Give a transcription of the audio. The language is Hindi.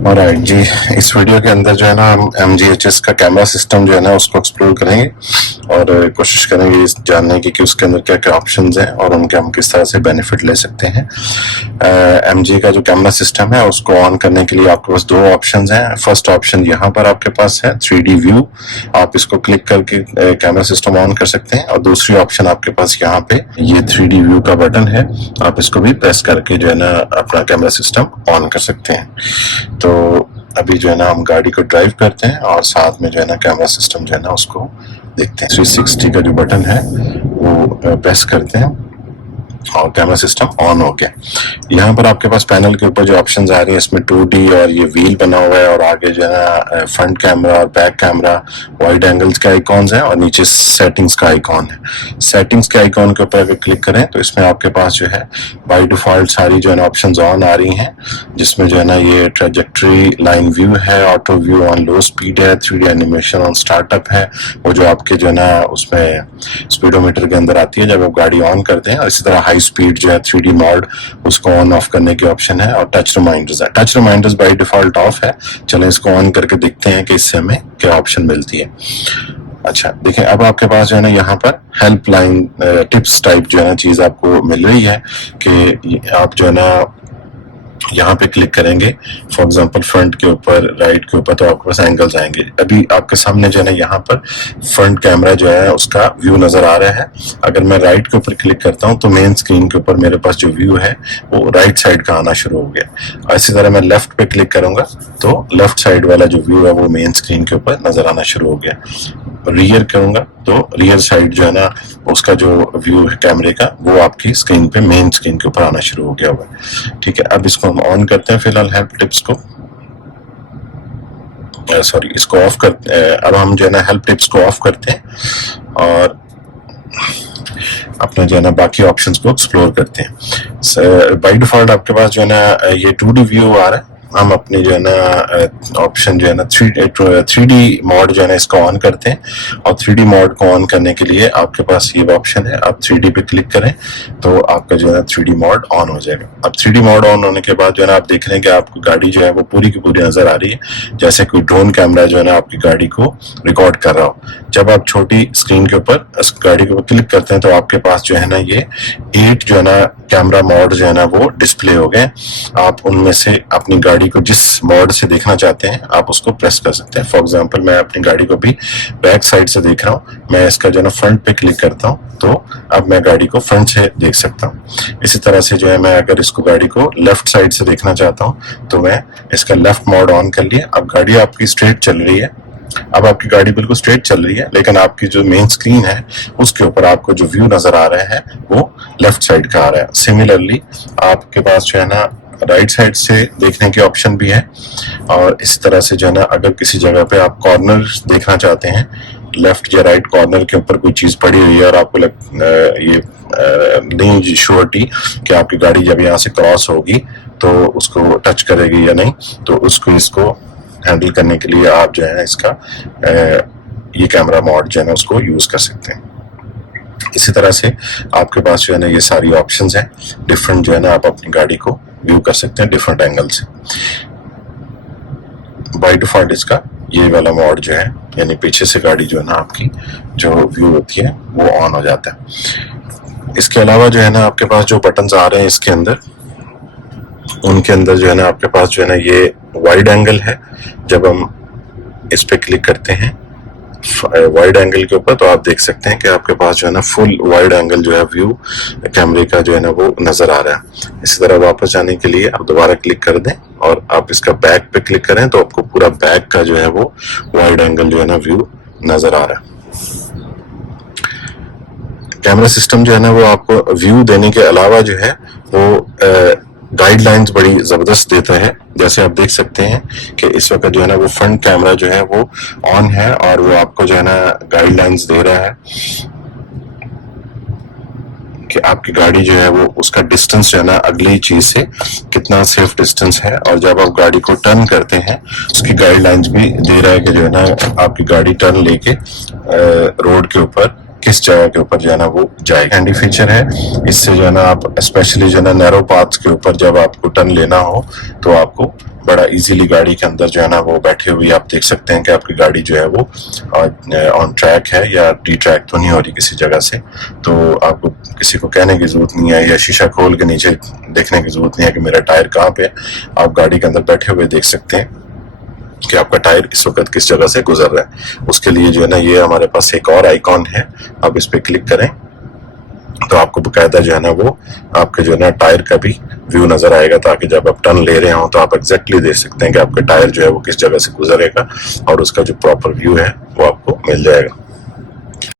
और जी, इस वीडियो के अंदर जो है ना हम MGHS का कैमरा सिस्टम जो है ना उसको एक्सप्लोर करेंगे और कोशिश करेंगे इस जानने की कि उसके अंदर क्या क्या ऑप्शंस हैं और उनके हम किस तरह से बेनिफिट ले सकते हैं। MG का जो कैमरा सिस्टम है उसको ऑन करने के लिए आपके पास दो ऑप्शंस हैं। फर्स्ट ऑप्शन यहाँ पर आपके पास है 3D व्यू, आप इसको क्लिक करके कैमरा सिस्टम ऑन कर सकते हैं। और दूसरी ऑप्शन आपके पास यहाँ पे ये 3D व्यू का बटन है, आप इसको भी प्रेस करके जो है ना अपना कैमरा सिस्टम ऑन कर सकते हैं। तो अभी जो है ना हम गाड़ी को ड्राइव करते हैं और साथ में जो है ना कैमरा सिस्टम जो है ना उसको देखते हैं। 360 का जो बटन है वो प्रेस करते हैं और कैमरा सिस्टम ऑन हो गया। यहाँ पर आपके पास पैनल के ऊपर जो ऑप्शंस आ रही है इसमें 2D और ये व्हील बना हुआ है और आगे जो है ना फ्रंट कैमरा और बैक कैमरा, वाइड एंगल्स के आइकॉन्स हैं और नीचे सेटिंग्स का आइकॉन है। सेटिंग्स के आइकॉन के ऊपर अगर क्लिक करें तो इसमें आपके पास जो है बाय डिफॉल्ट सारी जो है ना ऑप्शंस ऑन आ रही हैं, जिसमें जो है ना ये ट्रेजेक्ट्री लाइन व्यू है, auto view on low speed है, 3D एनिमेशन ऑन स्टार्टअप है, वो जो आपके जो है ना उसमें स्पीडोमीटर के अंदर आती है जब आप गाड़ी ऑन करते हैं। और इसी तरह हाई स्पीड जो है 3D मोड, उसको ऑन ऑफ करने की ऑप्शन है। और टच रिमाइंडर्स है, touch reminders by default off है। चलें इसको ऑन करके देखते हैं कि इससे हमें क्या ऑप्शन मिलती है। अच्छा देखिए, अब आपके पास जो है ना यहाँ पर हेल्पलाइन टिप्स टाइप जो है ना चीज आपको मिल रही है कि आप जो है ना यहाँ पे क्लिक करेंगे फॉर एग्जांपल फ्रंट के ऊपर, राइट के ऊपर, तो आपके पास एंगल्स आएंगे। अभी आपके सामने जो है ना यहाँ पर फ्रंट कैमरा जो है उसका व्यू नजर आ रहा है। अगर मैं राइट के ऊपर क्लिक करता हूँ तो मेन स्क्रीन के ऊपर मेरे पास जो व्यू है वो राइट साइड का आना शुरू हो गया। और इसी तरह मैं लेफ्ट पे क्लिक करूंगा तो लेफ्ट साइड वाला जो व्यू है वो मेन स्क्रीन के ऊपर नजर आना शुरू हो गया। रियर करूंगा तो रियर साइड जो है ना उसका जो व्यू है कैमरे का वो आपकी स्क्रीन पे, मेन स्क्रीन के ऊपर आना शुरू हो गया हुआ है। ठीक है, अब इसको हम ऑन करते हैं फिलहाल हेल्प टिप्स को, सॉरी इसको ऑफ करते हैं। अब हम जो है ना हेल्प टिप्स को ऑफ करते हैं और अपने जो है ना बाकी ऑप्शंस को एक्सप्लोर करते हैं। बाय डिफॉल्ट आपके पास जो है ना ये 2D व्यू आ रहा है। हम अपनी जो है ना ऑप्शन जो है ना 3D मोड जो है ना इसको ऑन करते हैं। और 3D मोड को ऑन करने के लिए आपके पास ये ऑप्शन है, आप 3D पे क्लिक करें तो आपका जो है ना 3D मोड ऑन हो जाएगा। अब 3D मोड ऑन होने के बाद जो है ना आप देख रहे हैं कि आपकी गाड़ी जो है वो पूरी की पूरी नजर आ रही है, जैसे कोई ड्रोन कैमरा जो है ना आपकी गाड़ी को रिकॉर्ड कर रहा हो। जब आप छोटी स्क्रीन के ऊपर इस गाड़ी के ऊपर क्लिक करते हैं तो आपके पास जो है ना ये 8 जो है ना कैमरा मोड जो है ना वो डिस्प्ले हो गए। आप उनमें से अपनी गाड़ी को जिस मोड से देखना चाहते हैं आप उसको प्रेस कर सकते हैं। फॉर एग्जांपल मैं अपनी गाड़ी को भी बैक साइड से देख रहा हूँ, मैं इसका जो है ना फ्रंट पे क्लिक करता हूँ तो अब मैं गाड़ी को फ्रंट से देख सकता हूँ। इसी तरह से जो है मैं अगर इसको गाड़ी को लेफ्ट साइड से देखना चाहता हूँ तो मैं इसका लेफ्ट मोड ऑन कर लिया। अब गाड़ी आपकी स्ट्रेट चल रही है, अब आपकी गाड़ी बिल्कुल स्ट्रेट चल रही है, लेकिन आपकी जो मेन स्क्रीन है उसके ऊपर आपको जो व्यू नजर आ रहा है वो लेफ्ट साइड का आ रहा है। सिमिलरली आपके पास जो है ना राइट साइड से देखने की ऑप्शन भी है। और इस तरह से जो है ना अगर किसी जगह पे आप कॉर्नर देखना चाहते हैं, लेफ्ट या राइट कॉर्नर के ऊपर कोई चीज पड़ी हुई है और आपको ये नहीं श्योरिटी कि आपकी गाड़ी जब यहाँ से क्रॉस होगी तो उसको टच करेगी या नहीं, तो उसको इसको हैंडल करने के लिए आप जो है इसका ये कैमरा मोड जो है ना उसको यूज कर सकते हैं। इसी तरह से आपके पास जो है ना ये सारी ऑप्शंस हैं डिफरेंट, जो है ना आप अपनी गाड़ी को व्यू कर सकते हैं डिफरेंट एंगल से। बाय डिफॉल्ट इसका ये वाला मोड जो है यानी पीछे से गाड़ी जो है ना आपकी जो व्यू होती है वो ऑन हो जाता है। इसके अलावा जो है ना आपके पास जो बटन्स आ रहे हैं इसके अंदर, उनके अंदर जो है ना आपके पास जो है ना ये वाइड एंगल है। जब हम इस पे क्लिक करते हैं वाइड एंगल के ऊपर तो आप देख सकते हैं कि आपके पास जो है ना फुल वाइड एंगल जो है व्यू कैमरे का जो है ना वो नजर आ रहा है। इसी तरह वापस जाने के लिए आप दोबारा क्लिक कर दें और आप इसका बैक पे क्लिक करें तो आपको पूरा बैक का जो है वो वाइड एंगल जो है ना व्यू नजर आ रहा है। कैमरा सिस्टम जो है ना वो आपको व्यू देने के अलावा जो है वो गाइडलाइंस बड़ी जबरदस्त देता है। जैसे आप देख सकते हैं कि इस वक्त जो है ना वो फ्रंट कैमरा जो है वो ऑन है और वो आपको जो है ना गाइडलाइंस दे रहा है कि आपकी गाड़ी जो है वो उसका डिस्टेंस जो है ना अगली चीज से कितना सेफ डिस्टेंस है। और जब आप गाड़ी को टर्न करते हैं उसकी गाइडलाइंस भी दे रहा है कि जो है ना आपकी गाड़ी टर्न लेके रोड के ऊपर किस जगह के ऊपर जो है ना वो जाएगा। हैंडी फीचर है, इससे जो है ना आप स्पेशली जो है ना नैरो पाथ्स के ऊपर जब आपको टर्न लेना हो तो आपको बड़ा इजीली गाड़ी के अंदर जो है ना वो बैठे हुए आप देख सकते हैं कि आपकी गाड़ी जो है वो ऑन ट्रैक है या डी ट्रैक तो नहीं हो रही किसी जगह से। तो आपको किसी को कहने की जरूरत नहीं है या शीशा खोल के नीचे देखने की जरूरत नहीं है कि मेरा टायर कहाँ पे है। आप गाड़ी के अंदर बैठे हुए देख सकते हैं कि आपका टायर इस वक्त किस जगह से गुजर रहा है। उसके लिए जो है ना ये हमारे पास एक और आइकॉन है, आप इस पे क्लिक करें तो आपको बकायदा जो है ना वो आपके जो है ना टायर का भी व्यू नजर आएगा, ताकि जब आप टर्न ले रहे हो तो आप एग्जैक्टली देख सकते हैं कि आपका टायर जो है वो किस जगह से गुजरेगा और उसका जो प्रॉपर व्यू है वो आपको मिल जाएगा।